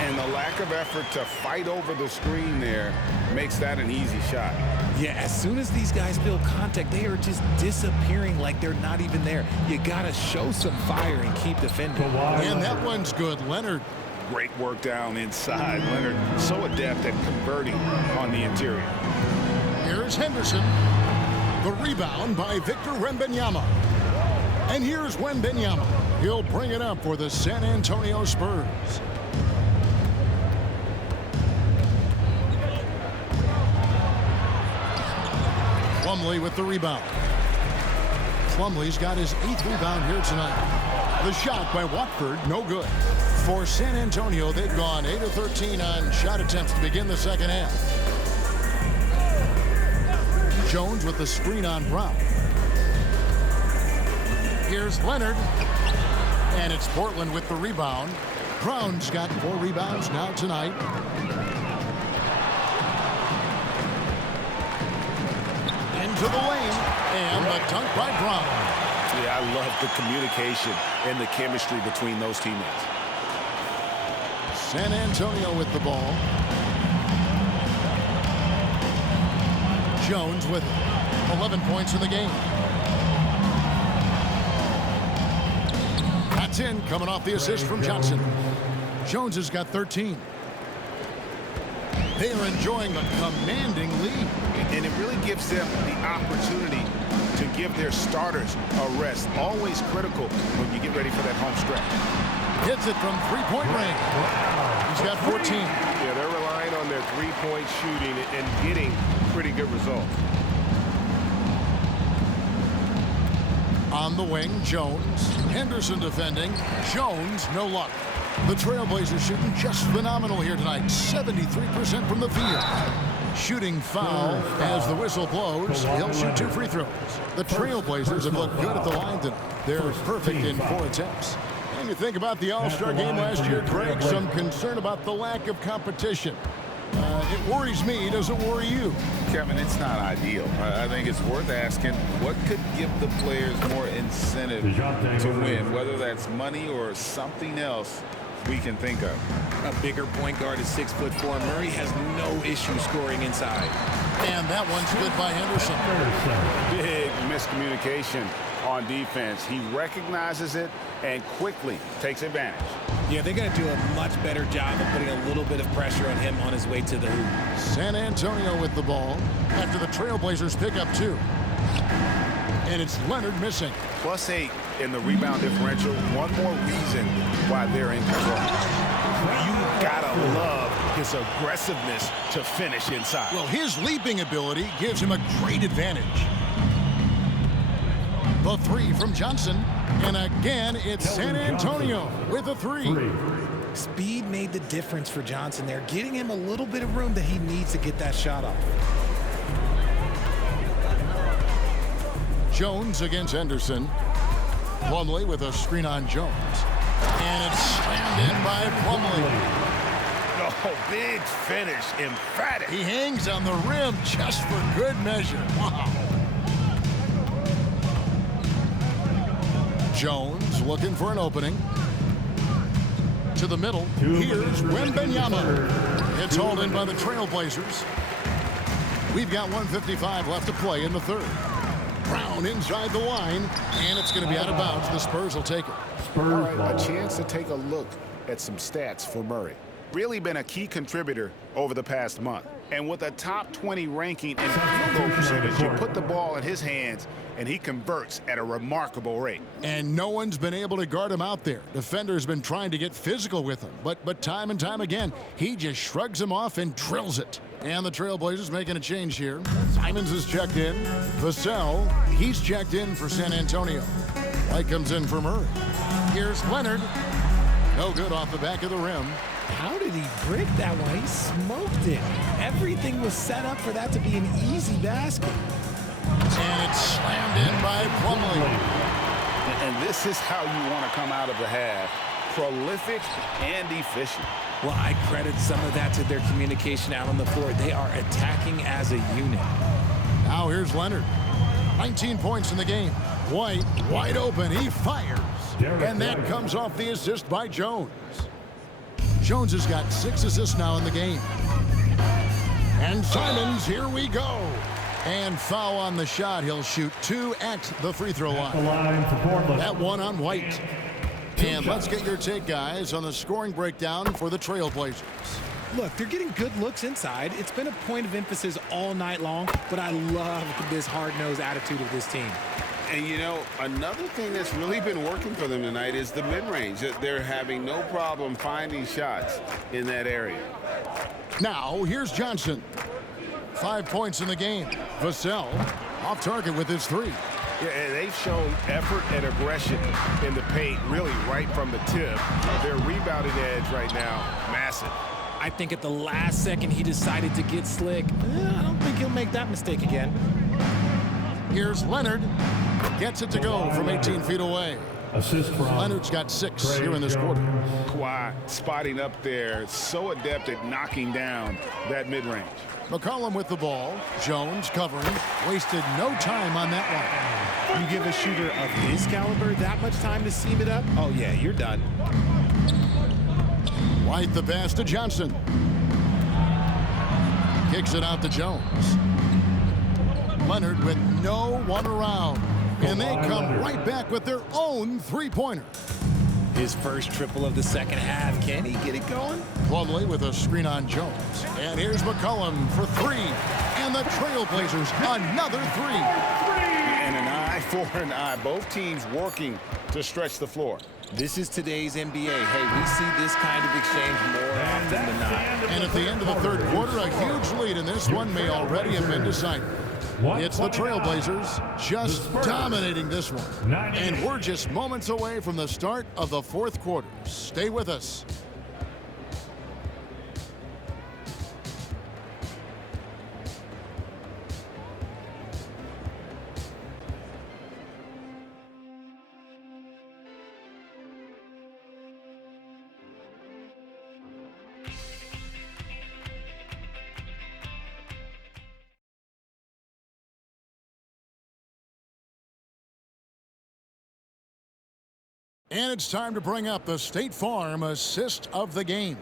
And the lack of effort to fight over the screen there makes that an easy shot. Yeah, as soon as these guys feel contact, they are just disappearing like they're not even there. You got to show some fire and keep defending. And that one's good. Leonard. Great work down inside. Leonard so adept at converting on the interior. Here's Henderson. The rebound by Victor Wembanyama. And here's Wembanyama. He'll bring it up for the San Antonio Spurs. Plumlee with the rebound. Plumlee's got his 8th rebound here tonight. The shot by Watford, no good. For San Antonio, they've gone 8 of 13 on shot attempts to begin the second half. Jones with the screen on Brown. Here's Leonard. And it's Portland with the rebound. Brown's got 4 rebounds now tonight. Into the lane. And the dunk by Brown. Yeah, I love the communication and the chemistry between those teammates. San Antonio with the ball. Jones with 11 points in the game. That's in, coming off the assist from Johnson. Jones has got 13. They are enjoying a commanding lead. And it really gives them the opportunity to give their starters a rest. Always critical when you get ready for that home stretch. Hits it from three-point range. He's got 14. Yeah, they're relying on their three-point shooting and getting pretty good results. On the wing, Jones. Henderson defending. Jones, no luck. The Trailblazers shooting just phenomenal here tonight. 73% from the field. Shooting foul as the whistle blows. He'll shoot 2 free throws. The Trailblazers have looked good at the line tonight. They're perfect in 4 attempts. And you think about the All-Star game last year, Craig, some concern about the lack of competition. It worries me. Does it worry you? Kevin, it's not ideal. I think it's worth asking what could give the players more incentive to win, whether that's money or something else we can think of. A bigger point guard is 6'4". Murray has no issue scoring inside. And that one's good by Henderson. Big miscommunication on defense. He recognizes it and quickly takes advantage. Yeah, they're going to do a much better job of putting a little bit of pressure on him on his way to the hoop. San Antonio with the ball after the Trailblazers pick up 2. And it's Leonard missing. +8 in the rebound differential. One more reason why they're in control. You gotta love his aggressiveness to finish inside. Well, his leaping ability gives him a great advantage. The 3 from Johnson. And again, it's San Antonio with a 3. Speed made the difference for Johnson there, getting him a little bit of room that he needs to get that shot off. Jones against Henderson. Plumlee with a screen on Jones. And it's slammed in by Plumlee. Oh, big finish, emphatic. He hangs on the rim just for good measure. Wow. Jones looking for an opening. To the middle. Here's Wembanyama. It's hauled in by the Trailblazers. We've got 1:55 left to play in the third. Brown inside the line, and it's going to be out of bounds. The Spurs will take it. All right, a chance to take a look at some stats for Murray. Really been a key contributor over the past month. And with a top 20 ranking in field goal percentage, you put the ball in his hands, and he converts at a remarkable rate. And no one's been able to guard him out there. Defender's been trying to get physical with him, but time and time again, he just shrugs him off and drills it. And the Trailblazers making a change here. Simons is checked in. Vassell, he's checked in for San Antonio. White comes in for Murray. Here's Leonard. No good off the back of the rim. How did he brick that one? He smoked it. Everything was set up for that to be an easy basket. And it's slammed in by Plumlee. And this is how you want to come out of the half. Prolific and efficient. Well, I credit some of that to their communication out on the floor. They are attacking as a unit. Now here's Leonard. 19 points in the game. White, wide open. He fires. And that comes off the assist by Jones. Jones has got 6 assists now in the game. And Simons, here we go. And foul on the shot. He'll shoot 2 at the free throw line. That one on White. And let's get your take, guys, on the scoring breakdown for the Trailblazers. Look, they're getting good looks inside. It's been a point of emphasis all night long, but I love this hard-nosed attitude of this team. And, you know, another thing that's really been working for them tonight is the mid-range. They're having no problem finding shots in that area. Now, here's Johnson. 5 points in the game. Vassell off target with his 3. Yeah, and they've shown effort and aggression in the paint, really right from the tip. Their rebounding edge right now, massive. I think at the last second he decided to get slick. I don't think he'll make that mistake again. Here's Leonard. Gets it to go from 18 feet away. Assist from Leonard's got 6 here in this quarter. Kawhi spotting up there, so adept at knocking down that mid-range. McCollum with the ball. Jones covering. Wasted no time on that one. You give a shooter of his caliber that much time to seam it up? Oh, yeah, you're done. White the pass to Johnson. Kicks it out to Jones. Leonard with no one around. And they come right back with their own three-pointer. His first triple of the second half. Can he get it going? Plumlee with a screen on Jones. And here's McCollum for 3. And the Trailblazers another 3. And an eye for an eye. Both teams working to stretch the floor. This is today's NBA. Hey, we see this kind of exchange more often than not. And at the end of the third quarter, a huge lead in this one may already have been decided. It's the Trailblazers just dominating this one. And we're just moments away from the start of the fourth quarter. Stay with us. And it's time to bring up the State Farm assist of the game.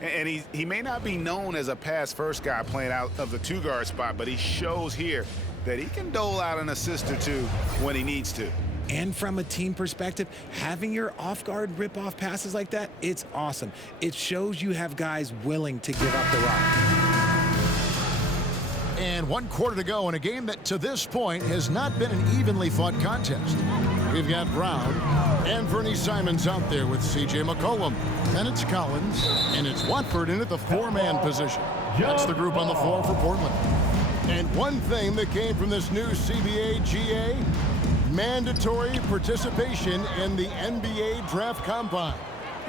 And he may not be known as a pass-first guy playing out of the two-guard spot, but he shows here that he can dole out an assist or two when he needs to. And from a team perspective, having your off-guard rip-off passes like that, it's awesome. It shows you have guys willing to give up the rock. And 1 quarter to go in a game that to this point has not been an evenly fought contest. We've got Brown and Vernie Simons out there with C.J. McCollum. And it's Collins, and it's Watford in at the 4-man position. That's the group on the floor for Portland. And one thing that came from this new CBA GA, mandatory participation in the NBA Draft Combine.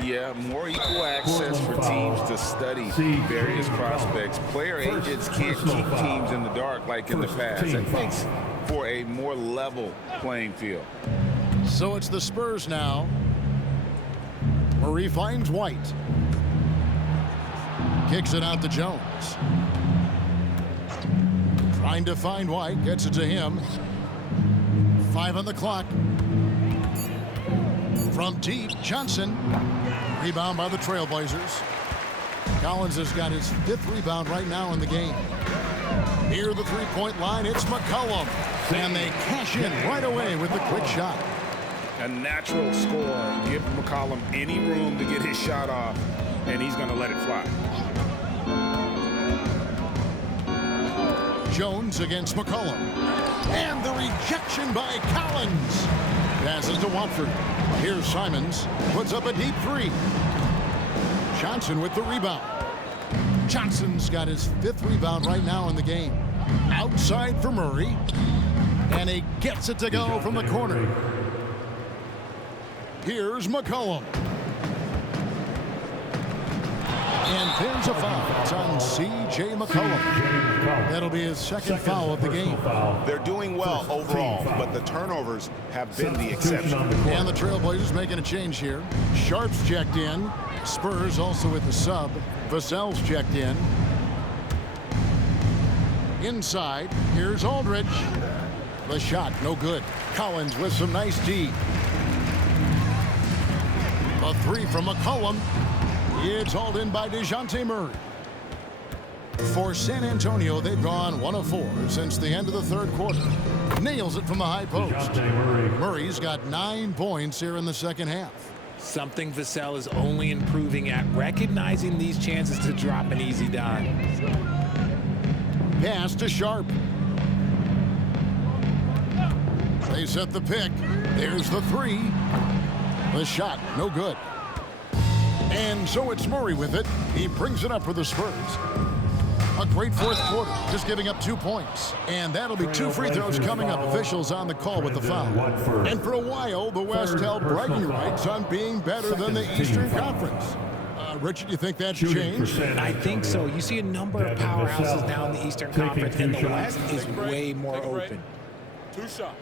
Yeah, more equal access for teams to study various prospects. Player agents can't keep teams in the dark like in the past. It makes for a more level playing field. So it's the Spurs now. Murray finds White. Kicks it out to Jones. Trying to find White. Gets it to him. 5 on the clock. From deep, Johnson. Rebound by the Trailblazers. Collins has got his 5th rebound right now in the game. Near the three-point line, it's McCollum. And they cash in right away with the quick shot. A natural score. Give McCollum any room to get his shot off, and he's going to let it fly. Jones against McCollum. And the rejection by Collins. Passes to Watford. Here's Simons. Puts up a deep 3. Johnson with the rebound. Johnson's got his 5th rebound right now in the game. Outside for Murray. And he gets it to go from the corner. Here's McCollum. And there's a foul. It's on C.J. McCollum. That'll be his second foul of the game. They're doing well overall, but the turnovers have been the exception. And the Trailblazers making a change here. Sharp's checked in. Spurs also with the sub. Vassell's checked in. Inside, here's Aldridge. The shot, no good. Collins with some nice D. A 3 from McCollum. It's hauled in by DeJounte Murray. For San Antonio, they've gone 1 of 4 since the end of the third quarter. Nails it from the high post. Murray's got 9 points here in the second half. Something Vassell is only improving at, recognizing these chances to drop an easy dime. Pass to Sharp. They set the pick. There's the 3. The shot, no good. And so it's Murray with it. He brings it up for the Spurs. A great fourth quarter, just giving up 2 points. And that'll be 2 free throws coming up. Officials on the call with the foul. And for a while, the West held bragging rights on being better than the Eastern Conference. Richard, you think that's changed? I think so. You see a number of powerhouses now in the Eastern Conference, and the West is way more open. 2 shots.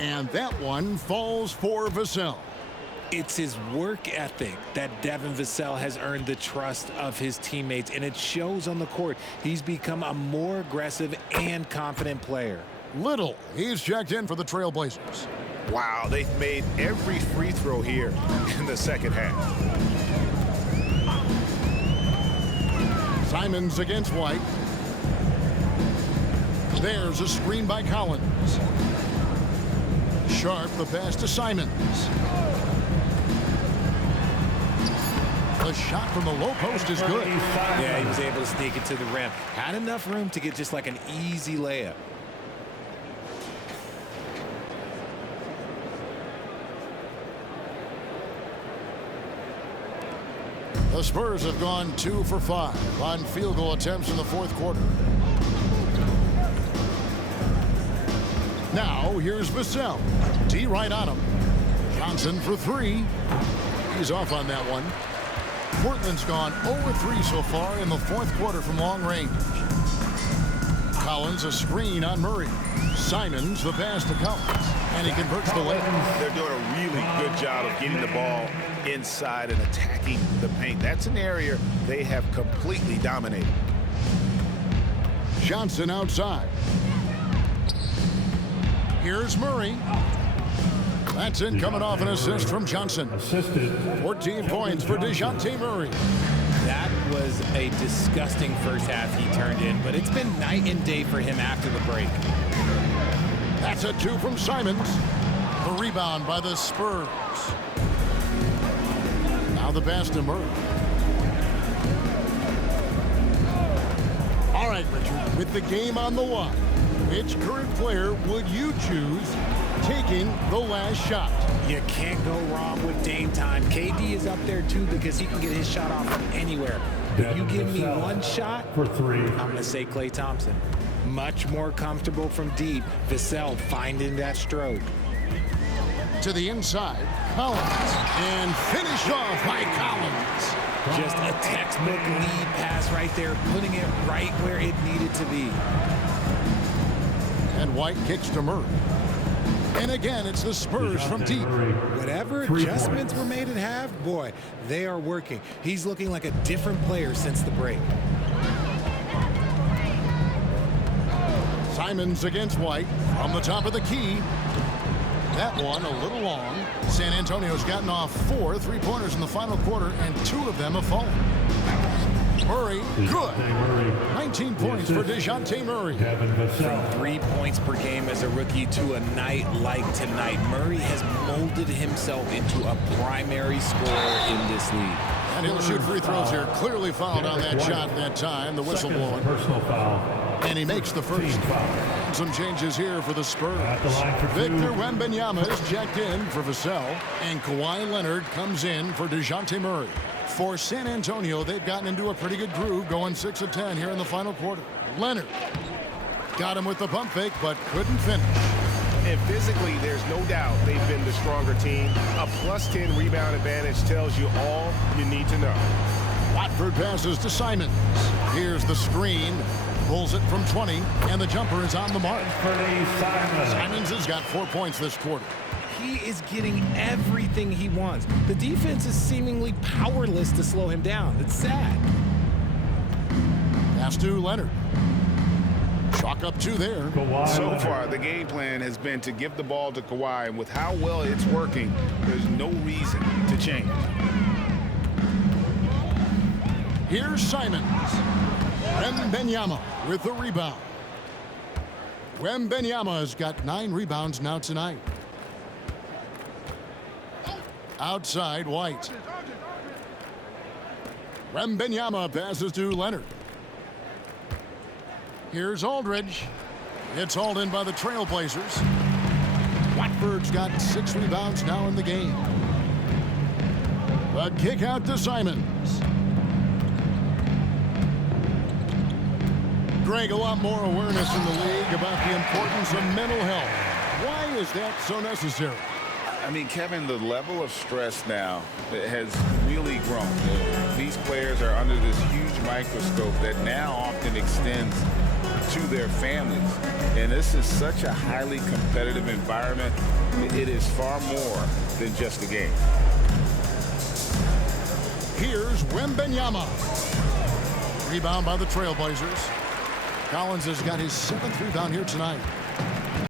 And that one falls for Vassell. It's his work ethic that Devin Vassell has earned the trust of his teammates, and it shows on the court. He's become a more aggressive and confident player. Little, he's checked in for the Trailblazers. Wow, they've made every free throw here in the second half. Simons against White. There's a screen by Collins. Sharp, the pass to Simons. The shot from the low post is good. Yeah, he was able to sneak it to the rim. Had enough room to get just like an easy layup. The Spurs have gone 2 for 5 on field goal attempts in the fourth quarter. Now, here's Vassell. D right on him. Johnson for 3. He's off on that one. Portland's gone 0-3 so far in the fourth quarter from long range. Collins a screen on Murray. Simons the pass to Collins. And he converts the layup. They're doing a really good job of getting the ball inside and attacking the paint. That's an area they have completely dominated. Johnson outside. Here's Murray. That's in, coming off an assist from Johnson. 14 points for DeJounte Murray. That was a disgusting first half he turned in, but it's been night and day for him after the break. That's a 2 from Simons. The rebound by the Spurs. Now the pass to Murray. All right, Richard, with the game on the line, which current player would you choose taking the last shot? You can't go wrong with Dame time. KD is up there too because he can get his shot off from anywhere. If you give me one shot, for 3. I'm going to say Klay Thompson. Much more comfortable from deep. Vassell finding that stroke. To the inside, Collins. And finished off by Collins. Just a textbook lead pass right there, putting it right where it needed to be. And White kicks to Murray. And again, it's the Spurs from deep. Whatever adjustments were made at half, boy, they are working. He's looking like a different player since the break. Simons against White from the top of the key. That one a little long. San Antonio's gotten off 4 3-pointers in the final quarter, and 2 of them have fallen. Murray, good. 19 points for DeJounte Murray. From 3 points per game as a rookie to a night like tonight, Murray has molded himself into a primary scorer in this league. And he'll shoot free throws here. Clearly fouled on that shot that time. The whistle blowing. Personal foul. And he makes the first. Some changes here for the Spurs. Victor Wembanyama is checked in for Vassell. And Kawhi Leonard comes in for DeJounte Murray. For San Antonio, they've gotten into a pretty good groove, going 6 of 10 here in the final quarter. Leonard got him with the pump fake, but couldn't finish. And physically, there's no doubt they've been the stronger team. A +10 rebound advantage tells you all you need to know. Watford passes to Simons. Here's the screen. Pulls it from 20, and the jumper is on the mark. Simons has got 4 points this quarter. He is getting everything he wants. The defense is seemingly powerless to slow him down. It's sad. Pass to Leonard. Chalk up 2 there. So far, the game plan has been to give the ball to Kawhi, and with how well it's working, there's no reason to change. Here's Simons. Wembanyama with the rebound. Wembanyama has got 9 rebounds now tonight. Outside, White. Wembanyama passes to Leonard. Here's Aldridge. It's hauled in by the Trailblazers. Watford's got 6 rebounds now in the game. The kick out to Simons. Greg, a lot more awareness in the league about the importance of mental health. Why is that so necessary? I mean, Kevin, the level of stress now has really grown. These players are under this huge microscope that now often extends to their families. And this is such a highly competitive environment. It is far more than just a game. Here's Wembanyama. Rebound by the Trailblazers. Collins has got his 7th rebound here tonight.